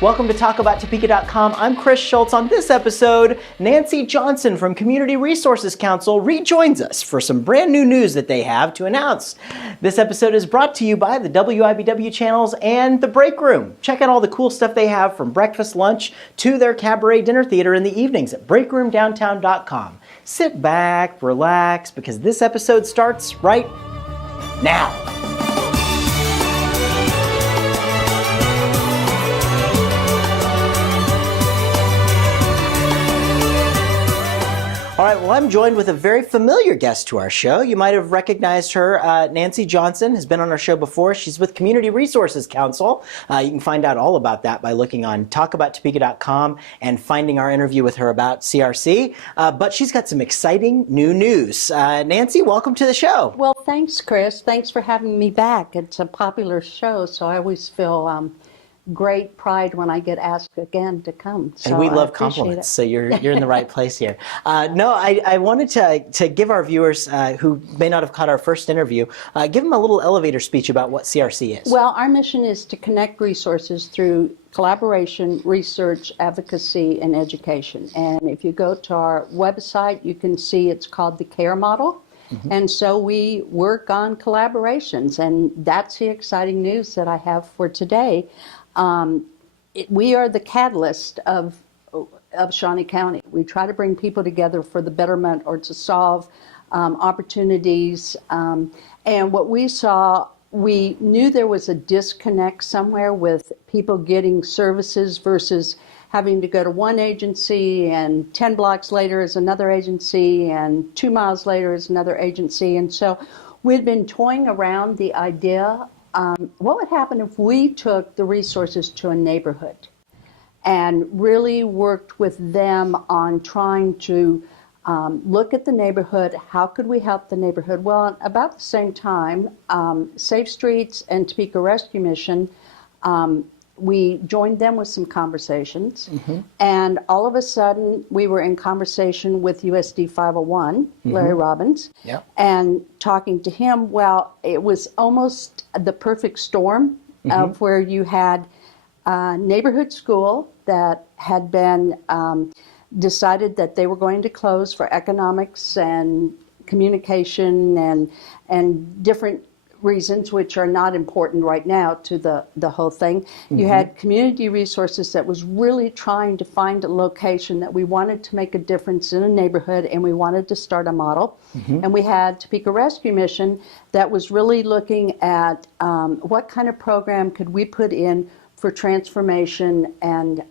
Welcome to TalkAboutTopeka.com. I'm Chris Schultz. On this episode, Nancy Johnson from Community Resources Council rejoins us for some brand new news that they have to announce. This episode is brought to you by the WIBW channels and The Break Room. Check out all the cool stuff they have from breakfast, lunch, to their cabaret dinner theater in the evenings at breakroomdowntown.com. Sit back, relax, because this episode starts right now. All right, well, I'm joined with a very familiar guest to our show. You might have recognized her. Nancy Johnson has been on our show before. She's with Community Resources Council. You can find out all about that by looking on TalkAboutTopeka.com and finding our interview with her about CRC. But she's got some exciting new news. Nancy, welcome to the show. Well, thanks, Chris. Thanks for having me back. It's a popular show, so I always feel great pride when I get asked again to come. So and we love compliments, so you're in the right place here. I wanted to give our viewers who may not have caught our first interview, give them a little elevator speech about what CRC is. Well, our mission is to connect resources through collaboration, research, advocacy, and education. And if you go to our website, you can see it's called the CARE model. Mm-hmm. And so we work on collaborations, and that's the exciting news that I have for today. We are the catalyst of Shawnee County. We try to bring people together for the betterment or to solve opportunities. And what we saw, we knew there was a disconnect somewhere with people getting services versus having to go to one agency and 10 blocks later is another agency and 2 miles later is another agency. And so we'd been toying around the idea, what would happen if we took the resources to a neighborhood and really worked with them on trying to look at the neighborhood, how could we help the neighborhood? Well, about the same time, Safe Streets and Topeka Rescue Mission, we joined them with some conversations, mm-hmm. and all of a sudden we were in conversation with USD 501, mm-hmm. Larry Robbins, yep. and talking to him. Well, it was almost the perfect storm mm-hmm. of where you had a neighborhood school that had been decided that they were going to close for economics and communication and different reasons which are not important right now to the whole thing. Mm-hmm. You had Community Resources that was really trying to find a location that we wanted to make a difference in a neighborhood, and we wanted to start a model. Mm-hmm. And we had Topeka Rescue Mission that was really looking at what kind of program could we put in for transformation and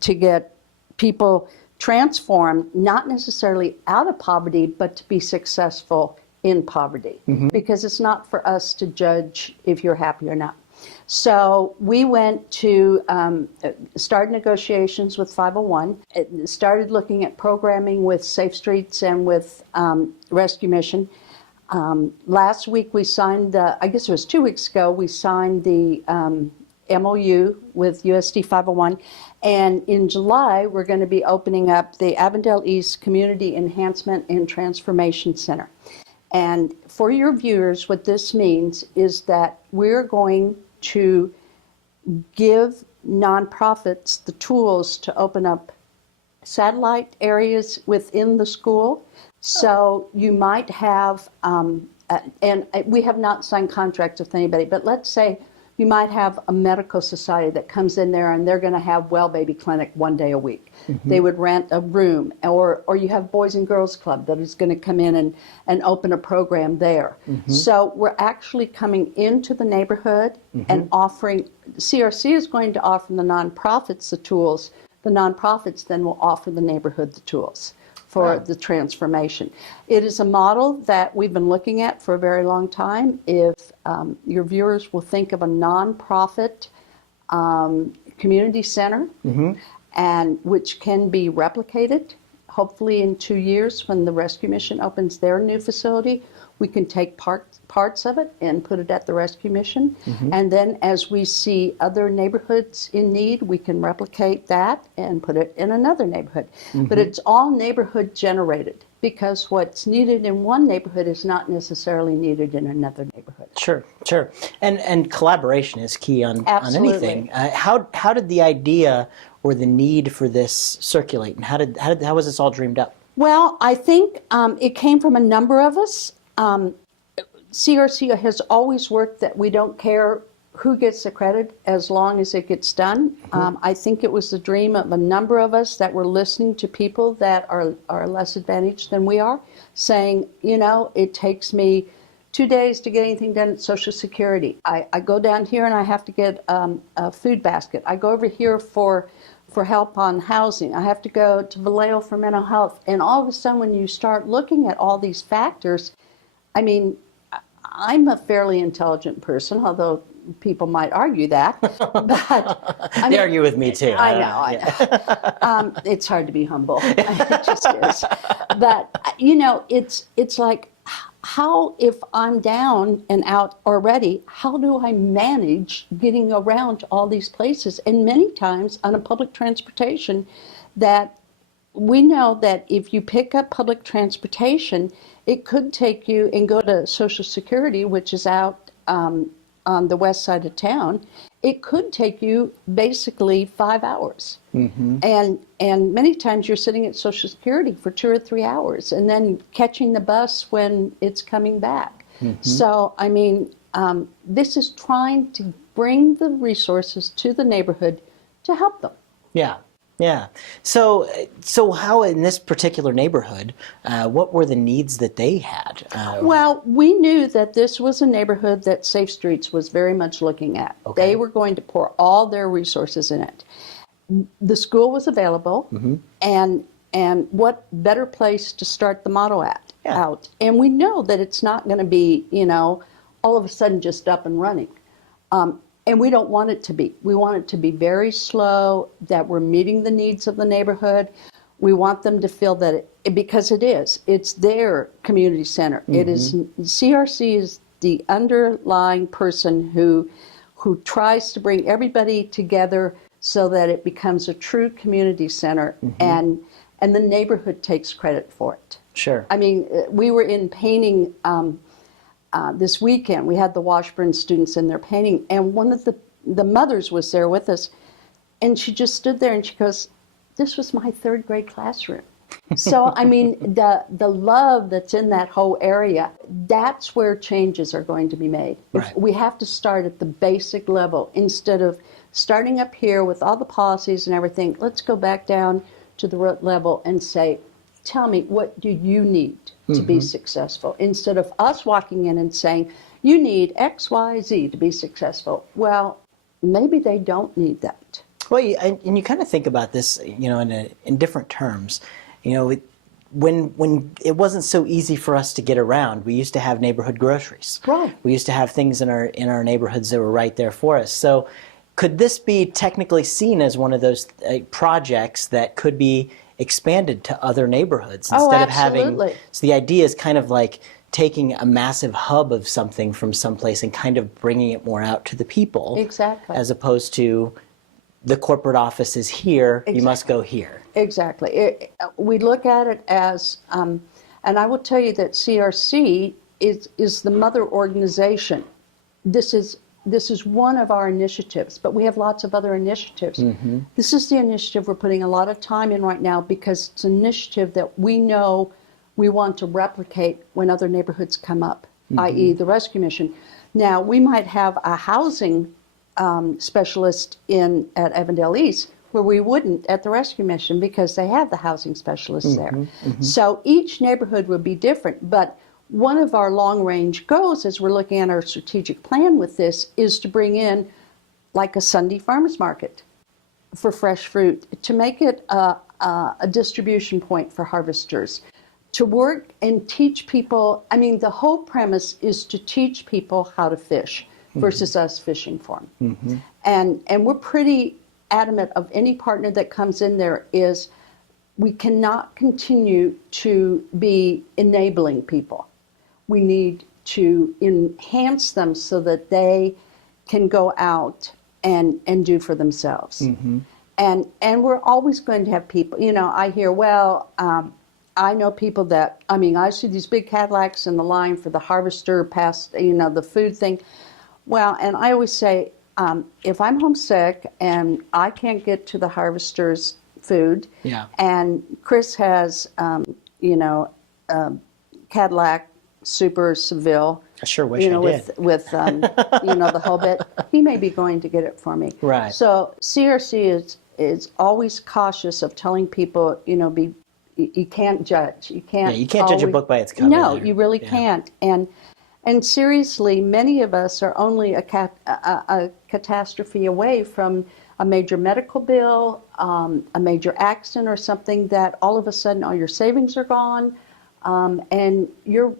to get people transformed, not necessarily out of poverty, but to be successful in poverty, mm-hmm. because it's not for us to judge if you're happy or not. So we went to start negotiations with 501, started looking at programming with Safe Streets and with Rescue Mission. Last week we signed, I guess it was 2 weeks ago, we signed the MOU with USD 501. And in July, we're going to be opening up the Avondale East Community Enhancement and Transformation Center. And for your viewers, what this means is that we're going to give nonprofits the tools to open up satellite areas within the school. So you might have, and we have not signed contracts with anybody, but let's say you might have a medical society that comes in there and they're going to have Well Baby Clinic 1 day a week. Mm-hmm. They would rent a room, or you have Boys and Girls Club that is going to come in and open a program there. Mm-hmm. So we're actually coming into the neighborhood mm-hmm. and offering, CRC is going to offer the nonprofits the tools. The nonprofits then will offer the neighborhood the tools for the transformation. It is a model that we've been looking at for a very long time. If your viewers will think of a nonprofit community center, mm-hmm. and which can be replicated, hopefully in 2 years when the Rescue Mission opens their new facility, we can take parts of it and put it at the Rescue Mission. Mm-hmm. And then as we see other neighborhoods in need, we can replicate that and put it in another neighborhood. Mm-hmm. But it's all neighborhood generated. because what's needed in one neighborhood is not necessarily needed in another neighborhood. Sure, sure. And collaboration is key on Absolutely. anything. How did the idea or the need for this circulate, and how was this all dreamed up? Well, I think it came from a number of us. CRC has always worked that we don't care who gets the credit as long as it gets done. I think it was the dream of a number of us that were listening to people that are less advantaged than we are, saying, you know, it takes me 2 days to get anything done at Social Security. I go down here and I have to get a food basket. I go over here for help on housing. I have to go to Vallejo for mental health. And all of a sudden, when you start looking at all these factors, I mean, I'm a fairly intelligent person, although people might argue that. But They argue with me too. I know. It's hard to be humble. It just is. But you know, it's like, how, if I'm down and out already, how do I manage getting around to all these places? And many times on a public transportation, that we know that if you pick up public transportation, it could take you and go to Social Security, which is out on the west side of town. It could take you basically 5 hours. And many times you're sitting at Social Security for 2 or 3 hours and then catching the bus when it's coming back. So, I mean, this is trying to bring the resources to the neighborhood to help them. Yeah. Yeah. So how in this particular neighborhood, what were the needs that they had? Well, we knew that this was a neighborhood that Safe Streets was very much looking at. Okay. They were going to pour all their resources in it. The school was available, and what better place to start the model out? And we know that it's not going to be, you know, all of a sudden just up and running. And we don't want it to be. We want it to be very slow, that we're meeting the needs of the neighborhood. We want them to feel that, because it's their community center. It is, CRC is the underlying person who tries to bring everybody together so that it becomes a true community center, and the neighborhood takes credit for it. Sure. I mean, we were in painting this weekend. We had the Washburn students in there painting, and one of the mothers was there with us, and she just stood there and she goes, "This was my third grade classroom." So, I mean, the love that's in that whole area, that's where changes are going to be made. Right. We have to start at the basic level instead of starting up here with all the policies and everything. Let's go back down to the root level and say, tell me, what do you need to be successful? Instead of us walking in and saying, you need X, Y, Z to be successful. Well, maybe they don't need that. Well, and you kind of think about this, you know, in different terms. You know, when it wasn't so easy for us to get around, we used to have neighborhood groceries. Right. We used to have things in our neighborhoods that were right there for us. So, could this be technically seen as one of those projects that could be expanded to other neighborhoods instead of having? So the idea is kind of like taking a massive hub of something from someplace and kind of bringing it more out to the people. Exactly. As opposed to the corporate office is here, you must go here. Exactly. We look at it as, and I will tell you that CRC is the mother organization. This is one of our initiatives, but we have lots of other initiatives. This is the initiative we're putting a lot of time in right now because it's an initiative that we know we want to replicate when other neighborhoods come up, i.e. the Rescue Mission. Now, we might have a housing specialist at Avondale East where we wouldn't at the Rescue Mission because they have the housing specialists there. So each neighborhood would be different, but one of our long-range goals as we're looking at our strategic plan with this is to bring in like a Sunday farmers market for fresh fruit, to make it a distribution point for harvesters, to work and teach people. I mean, the whole premise is to teach people how to fish versus us fishing for them. And we're pretty adamant of any partner that comes in there is we cannot continue to be enabling people. We need to enhance them so that they can go out and do for themselves. And we're always going to have people, you know, I hear, well, I know people that, I mean, I see these big Cadillacs in the line for the harvester past, the food thing. Well, and I always say, if I'm homesick and I can't get to the harvester's food, and Chris has, Cadillac Super Seville, I sure wish I did. with the whole bit, he may be going to get it for me. Right. So CRC is always cautious of telling people, you can't judge. You can't. You can't judge a book by its cover. No, there. you really can't. And seriously, many of us are only a catastrophe away from a major medical bill, a major accident, or something that all of a sudden all your savings are gone, and you're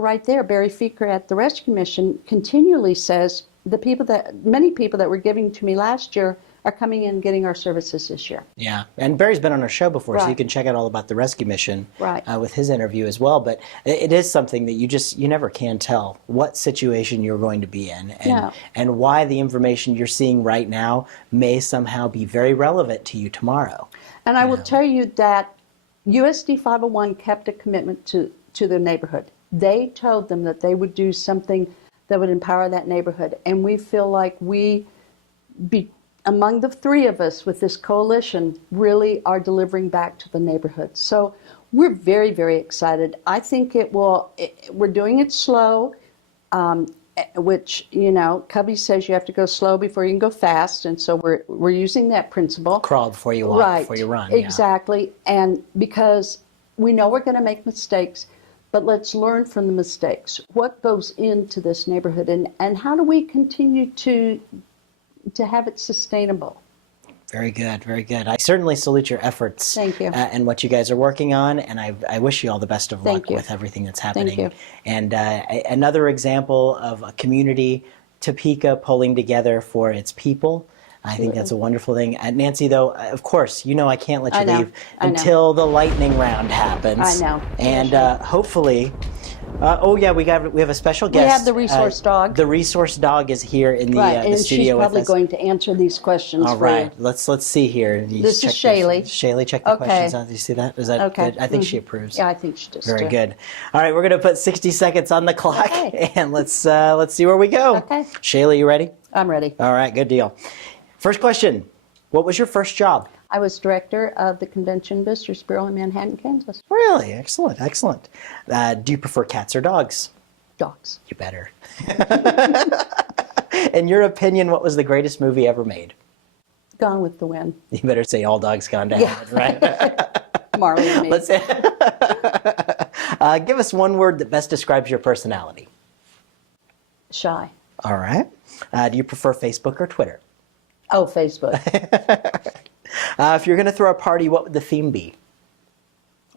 right there. Barry Feeker at the Rescue Mission continually says many people that were giving to me last year are coming in and getting our services this year. Yeah, and Barry's been on our show before, so you can check out all about the Rescue Mission with his interview as well. But it is something that you never can tell what situation you're going to be in, and why the information you're seeing right now may somehow be very relevant to you tomorrow. And I will tell you that USD 501 kept a commitment to the neighborhood. They told them that they would do something that would empower that neighborhood, and we feel like among the three of us with this coalition, really are delivering back to the neighborhood. So we're very, very excited. I think we're doing it slow, which, Cubby says you have to go slow before you can go fast. And so we're using that principle. Crawl before you walk, before you run. Exactly. And because we know we're going to make mistakes, but let's learn from the mistakes. What goes into this neighborhood, and how do we continue to have it sustainable? Very good, very good. I certainly salute your efforts. Thank you. And what you guys are working on, and I wish you all the best of luck with everything that's happening. Thank you. And another example of a community, Topeka, pulling together for its people. I think that's a wonderful thing. Nancy, though, of course, I can't let you leave until the lightning round happens. I know. And hopefully... we have a special guest. We have the resource dog. The resource dog is here in the studio with us. And she's probably going to answer these questions All right, let's see here. This is Shaylee. Shaylee, check the questions out. Do you see that? Is that good? I think she approves. Yeah, I think she does. Very good. All right, we're going to put 60 seconds on the clock, and let's see where we go. Okay. Shaylee, you ready? I'm ready. All right, good deal. First question: what was your first job? I was director of the Convention Visitors Bureau in Manhattan, Kansas. Really? Excellent, excellent. Do you prefer cats or dogs? Dogs. You better. In your opinion, what was the greatest movie ever made? Gone with the Wind. You better say All Dogs Gone Down, right? Marley and me. Let's give us one word that best describes your personality. Shy. All right. Do you prefer Facebook or Twitter? Oh, Facebook. If you're going to throw a party, what would the theme be?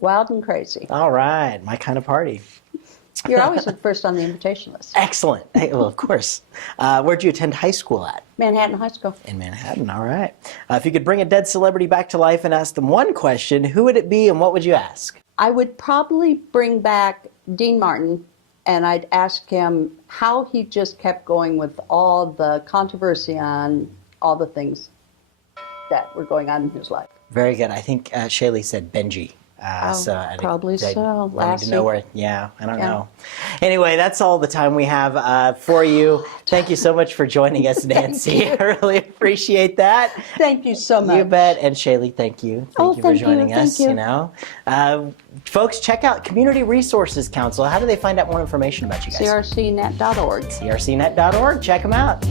Wild and crazy. All right, my kind of party. You're always first on the invitation list. Excellent. Well, of course. Where'd you attend high school at? Manhattan High School. In Manhattan, all right. If you could bring a dead celebrity back to life and ask them one question, who would it be and what would you ask? I would probably bring back Dean Martin, and I'd ask him how he just kept going with all the controversy on all the things that were going on in his life. Very good. I think Shaylee said Benji. Probably so. Wanted to know where. Yeah, I don't know. Anyway, that's all the time we have for you. Thank you so much for joining us, Nancy. I really appreciate that. Thank you so much. You bet. And Shaylee, thank you. Thank you for joining us. Thank you. Folks, check out Community Resources Council. How do they find out more information about you guys? crcnet.org. crcnet.org. Check them out.